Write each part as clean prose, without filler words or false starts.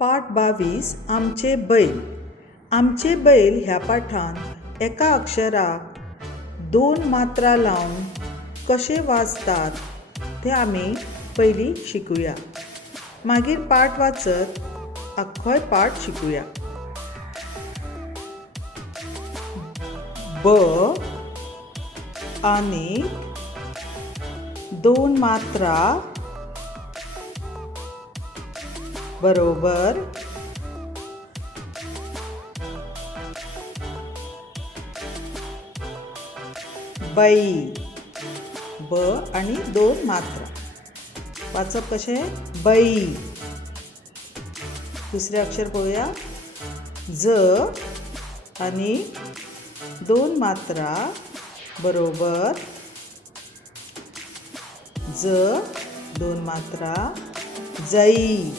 पाठ 22 आमचे बैल. आमचे बैल ह्या पाठांत एका अक्षराक 2 मात्रा लावन कशे वाजतात ते आमी पयलीं शिकुया. मागीर पाठ वाचत आख्खोय पाठ शिकुया. ब आनी 2 मात्रा बरोबर बाई. ब आणि 2 मात्रा वाचप कशें बाई. दुसरे अक्षर पळोवया. ज आणि 2 मात्रा बरोबर ज 2 मात्रा जई.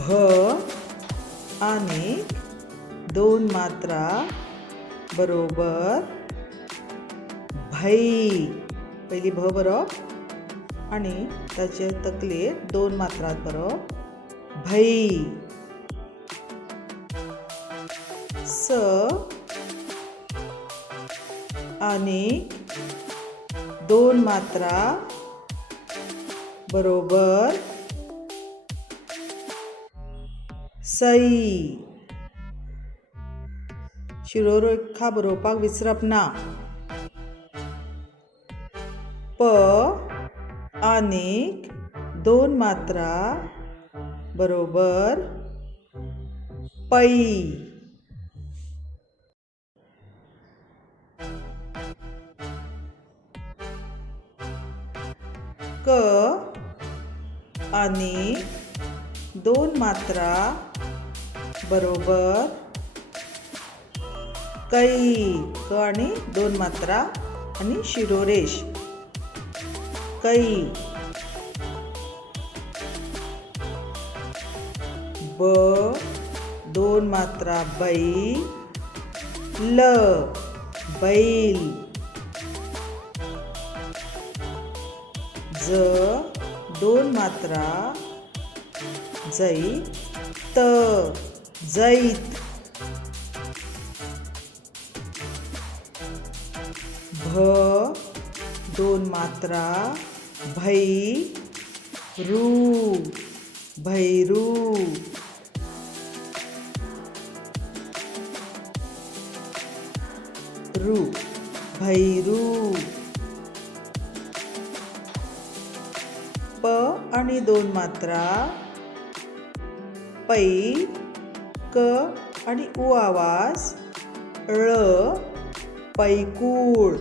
भ आणि 2 मात्रा बरोबर भई. पहिली भ बरोवप आणि ताचे तकलेर 2 मात्रात बरोवप भई. स आणि 2 मात्रा बरोबर सई. शिरोरेखा बरोवपाक विसरप ना. प आनीक 2 मात्रा बरोबर पै. क आणि 2 मात्रा बरोबर कै. क आणि 2 मात्रा आणि शिरोरेश कै. ब 2 मात्रा बै. ल बैल. ज 2 मात्रा जै. त जैत. भ 2 मात्रा भै. रू भैरू. रू भैरू. प आणि 2 मात्रा पै. क आणि उ आवाज ळ पैकूळ.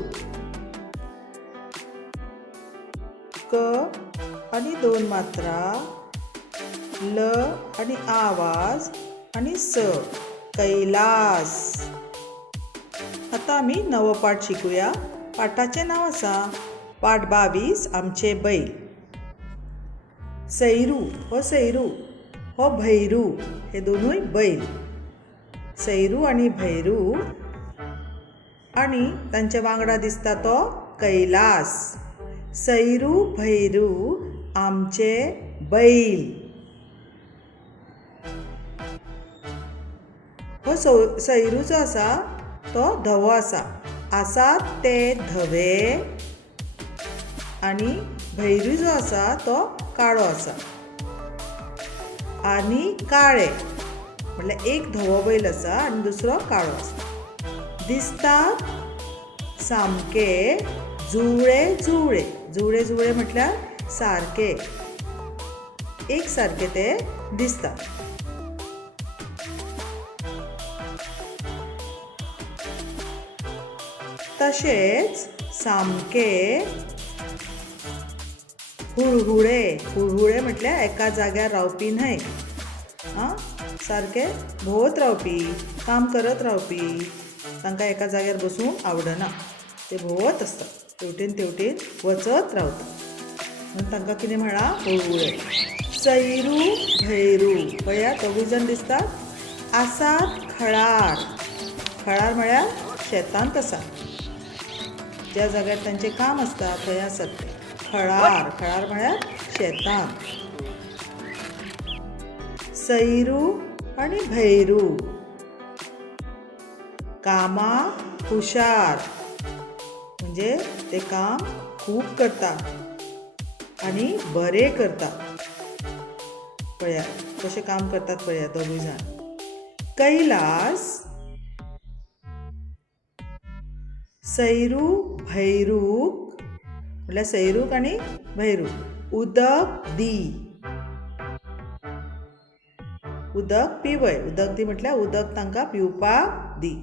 क आणि 2 मात्रा ल आणि आवाज आणि स कैलास. आता आम्ही नवो पाठ शिकुया. पाठाचे नाव आसा पाठ 22 आमचे बैल. सैरू हो भैरू हे दोनूय बैल. सैरू आणि भैरू आणि तांचे वांगडा दिसता तो कैलास. सैरू भैरू आमचे बैल. हो सैरू जो आसा तो धवो आसा. आसात ते धवे आणि भैरू जो आसा तो काळो आसा आणि काळे. म्हटल्यार एक धवो बैल आसा आणि दुसरो काळो आसा. दिसता सामके जुळे जुळे. जुळे जुळे म्हटल्यार सारके एक सारके ते दिसता. तशेंच सामके हुळहुळे. हुळहुळे म्हटल्यार एका जाग्यार रावपी न्हय. सारके भोंवत रावपी काम करत रावपी. तांकां एका जाग्यार बसूंक आवडना. ते भोंवत आसता. तेवटेन तेवटेन वचत रावता म्हणून तांकां कितें म्हणला हुळहुळे. सैरू भैरू पळया दोगूय जाण दिसतात. आसात खळार. खळार म्हळ्यार शेतांत आसा. ज्या जाग्यार तांचें काम आसता थंय आसात ते. खळार, खळार म्हळ्यार शेतान. सैरू आणि भैरू, कामाक हुशार, म्हणजे ते काम खूब करता आणि बरें करता. पळया कशें काम करतात पळया दोगूय जाण. कैलास सैरू भैरूक, म्हटल्यार सैरूक आनी भैरूक उदक दी. उदक पिवय, उदक दी म्हटल्यार उदक तांकां पिवपाक दी.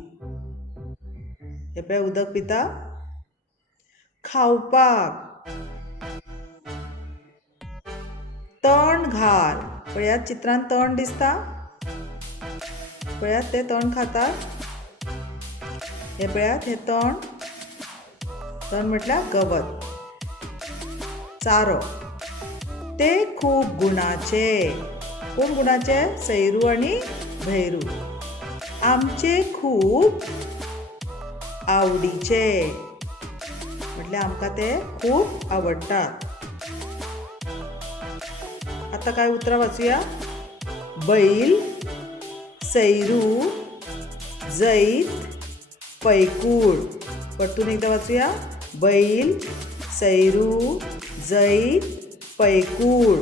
हे पळय उदक पिता. खावपाक तण घाल, पळयात चित्रांत तण दिसता, पळयात ते तण खातात. हे पळयात हे तण, तण म्हटल्यार गवत. चारो, ते खूब गुणाचे, कोण गुणाचे? सैरू आणि भैरू. आमचे खूब आवडीचे, म्हटल्यार आमकां ते खूब आवडटात. आता काय उतरां वाचूया. बैल, सैरू, जैत, पैकूळ. परतून एकदा वाचूया. बैल, सैरू, जैत, पैकूळ.